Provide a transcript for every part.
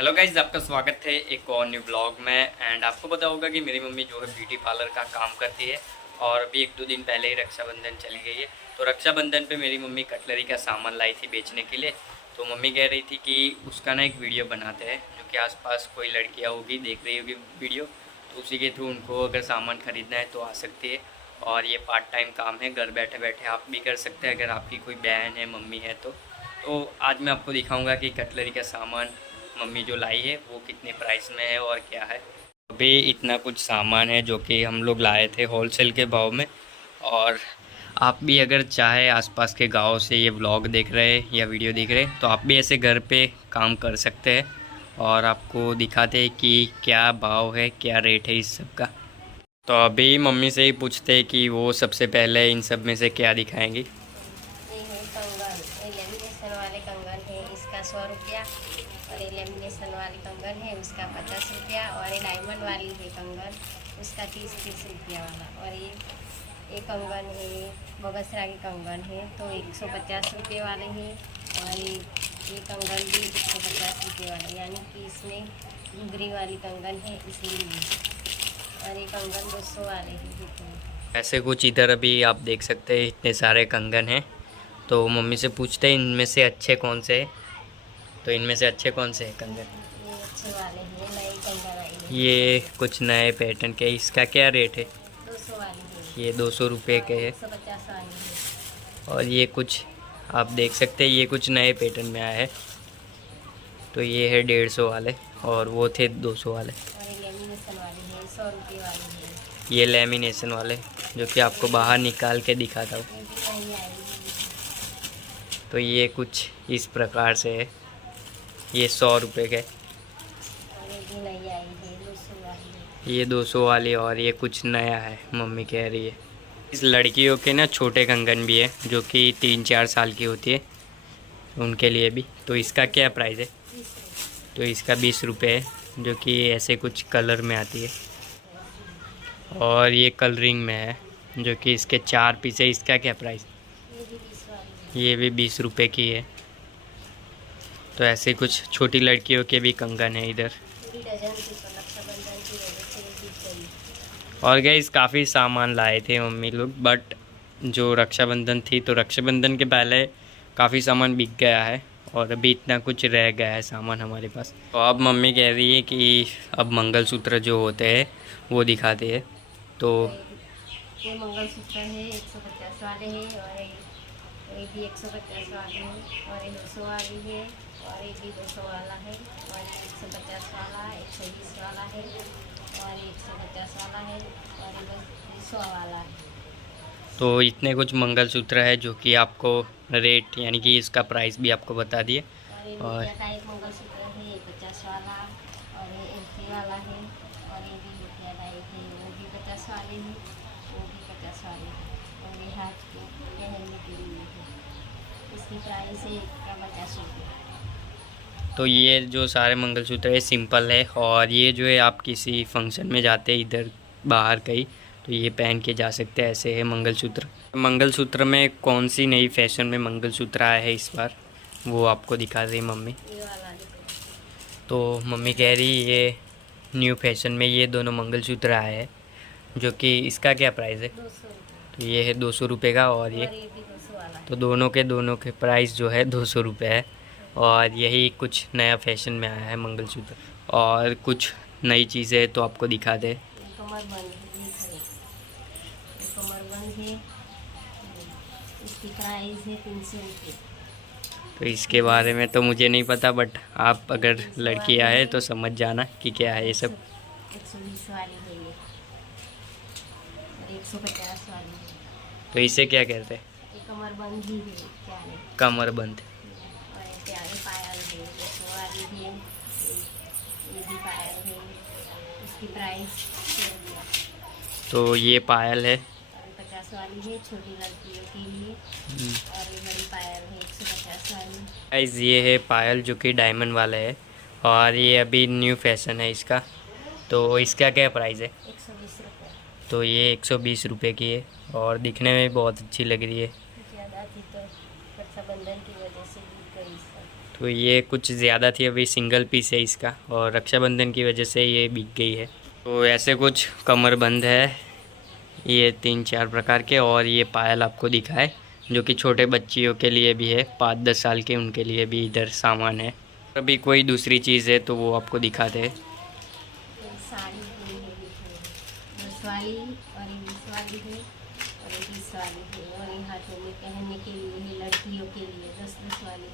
Hello guys, आपका स्वागत है एक और न्यू ब्लॉग में। एंड आपको पता होगा कि मेरी मम्मी जो है ब्यूटी पार्लर का काम करती है और अभी 1-2 दिन पहले ही रक्षाबंधन चली गई है। तो रक्षाबंधन पे मेरी मम्मी कटलरी का सामान लाई थी बेचने के लिए। तो मम्मी कह रही थी कि उसका ना एक वीडियो बनाते हैं, जो कि आसपास कोई लड़कियाँ होगी देख रही होगी वीडियो, तो उसी के थ्रू उनको अगर सामान ख़रीदना है तो आ सकती है। और ये पार्ट टाइम काम है, घर बैठे बैठे आप भी कर सकते हैं अगर आपकी कोई बहन है, मम्मी है तो आज मैं आपको दिखाऊंगा कि कटलरी का सामान मम्मी जो लाई है वो कितने प्राइस में है और क्या है। अभी इतना कुछ सामान है जो कि हम लोग लाए थे होलसेल के भाव में। और आप भी अगर चाहे आसपास के गांव से ये व्लॉग देख रहे हैं या वीडियो देख रहे हैं तो आप भी ऐसे घर पे काम कर सकते हैं। और आपको दिखाते हैं कि क्या भाव है, क्या रेट है इस सब का। तो अभी मम्मी से ही पूछते हैं कि वो सबसे पहले इन सब में से क्या दिखाएंगी। ये है कंगन, ये लेमिनेशन वाले कंगन है, इसका 100 रुपया। और ये लेमिनेशन वाली कंगन है, उसका 50 रुपया। और ये डायमंड वाली है कंगन, उसका 30 रुपया वाला। और ये कंगन है, बगसरा की कंगन है, तो 150 रुपये वाले हैं। और ये कंगन भी 150 रुपये वाले, यानी कि इसमें घुंघरी वाली कंगन है इसलिए। और ये कंगन 200 वाले हैं। ऐसे कुछ इधर अभी आप देख सकते हैं, इतने सारे कंगन हैं। तो मम्मी से पूछते हैं इनमें से अच्छे कौन से हैं। तो इनमें से अच्छे कौन से हैं कंगन? ये अच्छे वाले हैं, नई कंगन आई है। ये कुछ नए पैटर्न के, इसका क्या रेट है? 200 वाली है। ये 200 रुपये के है। 150 वाली है। और ये कुछ आप देख सकते हैं, ये कुछ नए पैटर्न में आया है। तो ये है 150 वाले और वो थे 200 वाले। और ये लेमिनेशन वाली है, 100 रुपये वाली है। ये लेमिनेशन वाले जो कि आपको बाहर निकाल के दिखाता हूँ। ये भी नई आई है। तो ये कुछ इस प्रकार से है, ये 100 रुपये के। और ये भी नई आई है, 200 वाली है। ये 200 वाली और ये कुछ नया है मम्मी कह रही है। इस लड़कियों के ना छोटे कंगन भी है जो कि 3-4 साल की होती है, उनके लिए भी। तो इसका क्या प्राइस है? 20 रुपये। तो इसका 20 रुपये है, जो कि ऐसे कुछ कलर में आती है। और ये कलरिंग में है जो कि इसके 4 पीस है। इसका क्या प्राइस? ये भी 20 वाली है। ये भी 20 रुपये की है। तो ऐसे कुछ छोटी लड़कियों के भी कंगन है इधर। पूरी डजन की, तो रक्षाबंधन की वजह से ये बिक गई। और गाइस काफ़ी सामान लाए थे मम्मी लोग, बट जो रक्षाबंधन थी तो रक्षाबंधन के पहले काफ़ी सामान बिक गया है और अभी इतना कुछ रह गया है सामान हमारे पास। तो अब मम्मी कह रही है कि अब मंगलसूत्र जो होते हैं वो दिखाते हैं। तो ये मंगलसूत्र है, 150 वाले हैं। और ये भी 150 वाले हैं। और ये 200 वाली है। और ये भी 200 वाला है। और ये 150 वाला, 120 वाला है। और ये 150 वाला है। और ये बस 200 वाला है। तो इतने कुछ मंगलसूत्र है जो कि आपको रेट यानी कि इसका प्राइस भी आपको बता दिए। और ये और नोकिया का एक मंगलसूत्र है, ये 50 वाला। और ये एलसी वाला है। और ये भी नोकिया का एक है, वो भी 50 वाले हैं। वो भी 50 वाले हैं। और ये हाथ को पहनने के लिए है, इसकी प्राइस है इसका 50 रुपये। तो ये जो सारे मंगलसूत्र है सिंपल है, और ये जो है आप किसी फंक्शन में जाते हैं इधर बाहर कहीं तो ये पहन के जा सकते हैं। ऐसे है मंगलसूत्र। मंगलसूत्र में कौन सी नई फैशन में मंगलसूत्र आया है इस बार, वो आपको दिखा रही मम्मी। ये वाला देखो। तो मम्मी कह रही ये न्यू फैशन में ये दोनों मंगलसूत्र आए हैं, जो कि इसका क्या प्राइस है? 200 रुपये। तो ये है 200 रुपये का और और ये भी 200 वाला है। तो दोनों के प्राइस जो है 200 रुपये है। और यही कुछ नया फैशन में आया है मंगलसूत्र। और कुछ नई चीज़ें तो आपको दिखा दे। ये कमर बंद है, ये खड़े। ये कमर बंद है, इसकी प्राइस है 300 रुपये। तो इसके बारे में तो मुझे नहीं पता, बट आप अगर लड़कियां है तो समझ जाना कि क्या है ये सब। 120 वाली है ये। और 150 वाली है। तो इसे क्या कहते हैं? ये कमर बंद ही है, क्या है। कमर बंद। और ऐसे आगे पायल है, 200 वाली है। ये भी पायल है, इसकी प्राइस 100 रुपया। तो ये पायल है। और ये 50 वाली है, छोटी लड़कियों के लिए। और ये बड़ी पायल है, 150 वाली। गाइस ये है पायल जो कि डायमंड वाला है, और ये अभी न्यू फैशन है इसका। तो इसका क्या प्राइस है? 120 रुपये। तो ये 120 रुपये की है और दिखने में बहुत अच्छी लग रही है। ज़्यादा थी तो रक्षाबंधन की वजह से बिक गई सब। तो ये कुछ ज़्यादा थी, अभी सिंगल पीस है इसका, और रक्षाबंधन की वजह से ये बिक गई है। तो ऐसे कुछ कमरबंद है, ये 3-4 प्रकार के, और ये पायल आपको दिखा है जो कि छोटे बच्चियों के लिए भी है, 5-10 साल के, उनके लिए भी इधर सामान है। अभी कोई दूसरी चीज़ है तो वो आपको दिखाते हैं। ये साड़ी है, ये देखो 10 वाली और ये 20 वाली है और ये 20 वाली है, और ये हाथों में पहनने के लिए है, लड़कियों के लिए 10-10 वाली है।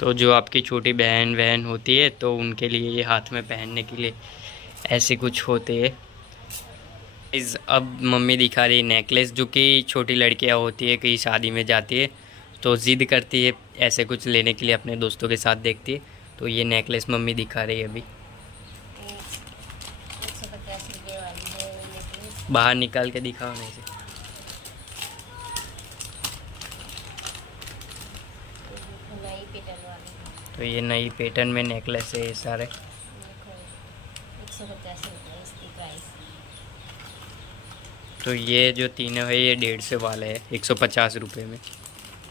तो जो आपकी छोटी बहन वहन होती है तो उनके लिए ये हाथ में पहनने के लिए ऐसे कुछ होते हैं। अब मम्मी दिखा रही नेकलेस, जो कि छोटी लड़कियां होती है, कहीं शादी में जाती है तो ज़िद करती है ऐसे कुछ लेने के लिए, अपने दोस्तों के साथ देखती है। तो ये नेकलेस मम्मी दिखा रही है अभी। 150 रुपये वाली है ये नेकलेस। बाहर निकाल के दिखाओ नहीं से। नई पैटर्न वाली है, तो ये नई पैटर्न में नेकलेस है ये सारे। देखो 150 रुपये इसकी प्राइस। तो ये जो तीनों है ये 150 वाले है, 150 रुपये में।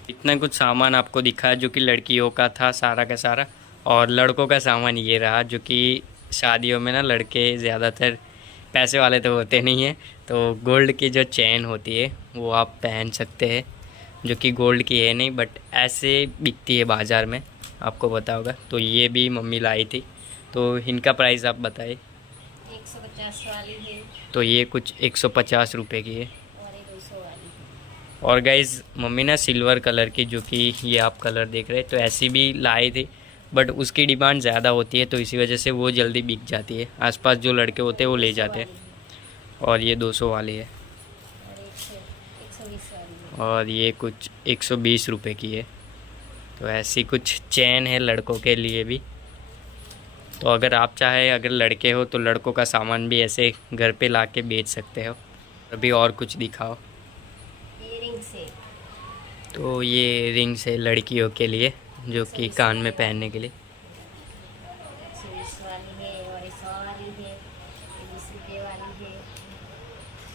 इतना कुछ सामान आपको दिखा जो कि लड़कियों का था सारा का सारा, और लड़कों का सामान ये रहा, जो कि शादियों में ना लड़के ज़्यादातर पैसे वाले तो होते नहीं हैं, तो गोल्ड की जो चेन होती है वो आप पहन सकते हैं, जो कि गोल्ड की है नहीं बट ऐसे बिकती है बाज़ार में, आपको पता होगा। तो ये भी मम्मी लाई थी, तो इनका प्राइस आप बताइए। 150 वाली है तो ये कुछ 150 रुपये की है। और ये 200 वाली है। और गाइज़ मम्मी ना सिल्वर कलर की, जो कि ये आप कलर देख रहे हैं, तो ऐसी भी लाई थी बट उसकी डिमांड ज़्यादा होती है, तो इसी वजह से वो जल्दी बिक जाती है, आसपास जो लड़के होते हैं वो ले जाते हैं। और ये 200 वाली है, और 120 वाली है। और ये कुछ 120 रुपये की है। तो ऐसी कुछ चैन है लड़कों के लिए भी। तो अगर आप चाहे, अगर लड़के हो तो लड़कों का सामान भी ऐसे घर पे ला के बेच सकते हो। अभी और कुछ दिखाओ। इयरिंग्स है, तो ये रिंग्स है लड़कियों के लिए, जो कि कान में पहनने के लिए। 120 वाली है और ये 100 वाली है, ये 20 रुपये वाली है,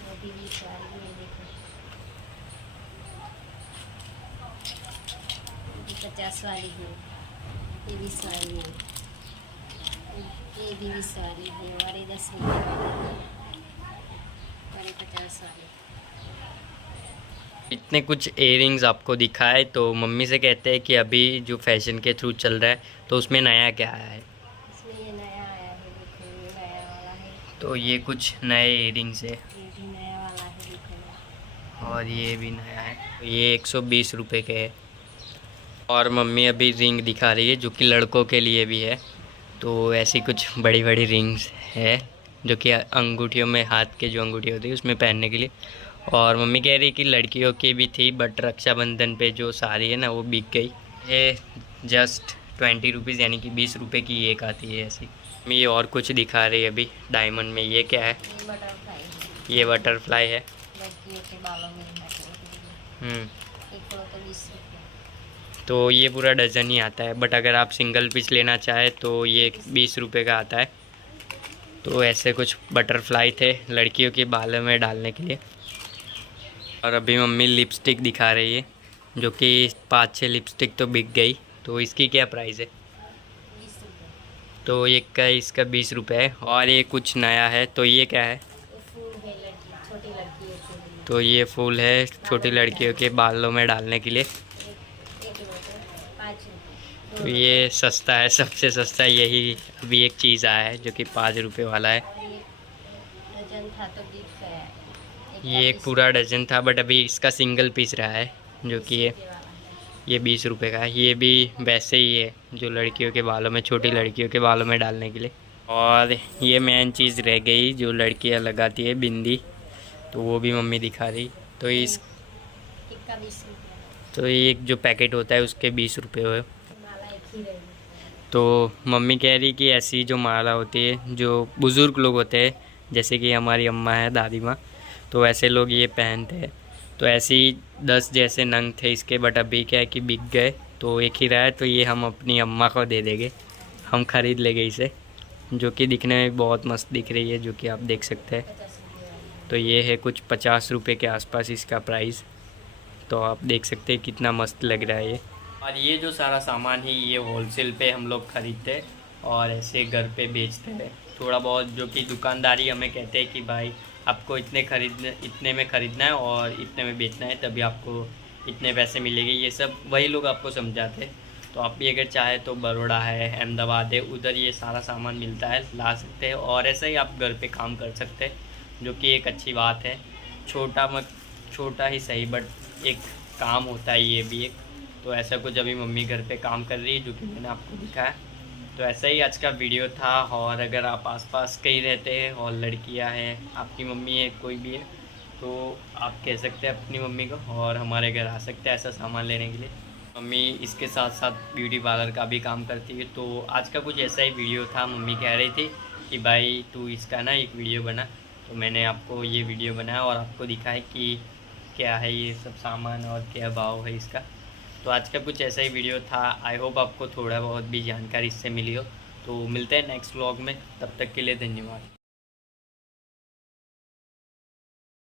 वो भी 20 वाली है। देखो ये 50 वाली है, ये 20 वाली है, ये भी 20 वाली है, और ये 10 रुपये वाली है, और ये 50 वाली है। इतने कुछ इयरिंग्स आपको दिखाए, तो मम्मी से कहते हैं कि अभी जो फैशन के थ्रू चल रहा है तो उसमें नया क्या आया है। इसमें ये नया आया है, देखो ये नया वाला है, तो ये कुछ नए इयरिंग्स है, ये भी नया वाला है, देखो और ये भी नया है। तो ये 120 रुपये के है। और मम्मी अभी रिंग दिखा रही है जो कि लड़कों के लिए भी है। तो ऐसी कुछ बड़ी बड़ी रिंग्स है जो कि अंगूठियों में, हाथ के जो अंगूठी होती है उसमें पहनने के लिए। और मम्मी कह रही कि लड़कियों की भी थी बट रक्षाबंधन पे जो साड़ी है ना वो बिक गई। ये जस्ट 20 रुपीज़ यानी कि 20 रुपये की एक आती है ऐसी। मम्मी ये और कुछ दिखा रही है अभी डायमंड में। ये क्या है? ये बटरफ्लाई है, ये बटरफ्लाई है। लड़कियों के बालों में लगाने के लिए। एक तो 20 रुपये। तो ये पूरा डज़न ही आता है, बट अगर आप सिंगल पीस लेना चाहे तो ये 20 रुपये का आता है। तो ऐसे कुछ बटरफ्लाई थे लड़कियों के बालों में डालने के लिए। और अभी मम्मी लिपस्टिक दिखा रही है, जो कि 5-6 लिपस्टिक तो बिक गई। तो इसकी क्या प्राइस है? 20 रुपये। तो एक का इसका 20 रुपये है। और ये कुछ नया है, तो ये क्या है? ये फूल है लड़की, छोटी लड़कियों के लिए। तो ये फूल है छोटी लड़कियों के बालों में डालने के लिए। एक रुपये, 5 रुपये। तो ये सस्ता है, सबसे सस्ता यही अभी एक चीज़ आया है जो कि 5 रुपये वाला है। और ये डजन था तो बिक गया है। ये एक पूरा डजन था बट अभी इसका सिंगल पीस रहा है, जो कि ये 20 रुपये का है। ये भी वैसे ही है जो लड़कियों के बालों में, छोटी लड़कियों के बालों में डालने के लिए। और ये मेन चीज़ रह गई जो लड़कियां लगाती है, बिंदी। तो वो भी मम्मी दिखा रही। तो इस टिक्का 20 रुपये, तो ये एक जो पैकेट होता है उसके 20 रुपये हुए। माला एक ही रहेगी। तो मम्मी कह रही कि ऐसी जो माला होती है, जो बुज़ुर्ग लोग होते हैं जैसे कि हमारी अम्मा है, दादी माँ, तो ऐसे लोग ये पहनते हैं। तो ऐसे ही 10 जैसे नंग थे इसके, बट अभी क्या है कि बिक गए, तो एक ही रहा है। तो ये हम अपनी अम्मा को दे देंगे, हम ख़रीद लेंगे इसे, जो कि दिखने में बहुत मस्त दिख रही है, जो कि आप देख सकते हैं। 50 रुपये वाली। तो ये है कुछ 50 रुपये के आसपास इसका प्राइस। तो आप देख सकते हैं कितना मस्त लग रहा है ये। और ये जो सारा सामान है ये होलसेल पे हम लोग खरीदते हैं और ऐसे घर पे बेचते हैं। थोड़ा बहुत जो कि दुकानदारी हमें कहते हैं कि भाई आपको इतने में ख़रीदना है और इतने में बेचना है, तभी आपको इतने पैसे मिलेंगे, ये सब वही लोग आपको समझाते हैं। तो आप भी अगर चाहे तो बड़ौदा है, अहमदाबाद है, उधर ये सारा सामान मिलता है, ला सकते हैं और ऐसा ही आप घर पे काम कर सकते हैं, जो कि एक अच्छी बात है। छोटा ही सही, बट एक काम होता है ये भी एक। तो ऐसा कुछ अभी मम्मी घर पे काम कर रही है, जो कि मैंने आपको दिखाया। तो ऐसा ही आज का वीडियो था। और अगर आप आसपास कहीं रहते हैं और लड़कियां हैं, आपकी मम्मी है, कोई भी है, तो आप कह सकते हैं अपनी मम्मी को और हमारे घर आ सकते हैं ऐसा सामान लेने के लिए। मम्मी इसके साथ साथ ब्यूटी पार्लर का भी काम करती है। तो आज का कुछ ऐसा ही वीडियो था। मम्मी कह रही थी कि भाई तू इसका ना एक वीडियो बना, तो मैंने आपको ये वीडियो बनाया और आपको दिखाया कि क्या है ये सब सामान और क्या भाव है इसका। तो आज का कुछ ऐसा ही वीडियो था। आई होप आपको थोड़ा बहुत भी जानकारी इससे मिली हो। तो मिलते हैं नेक्स्ट व्लॉग में, तब तक के लिए धन्यवाद।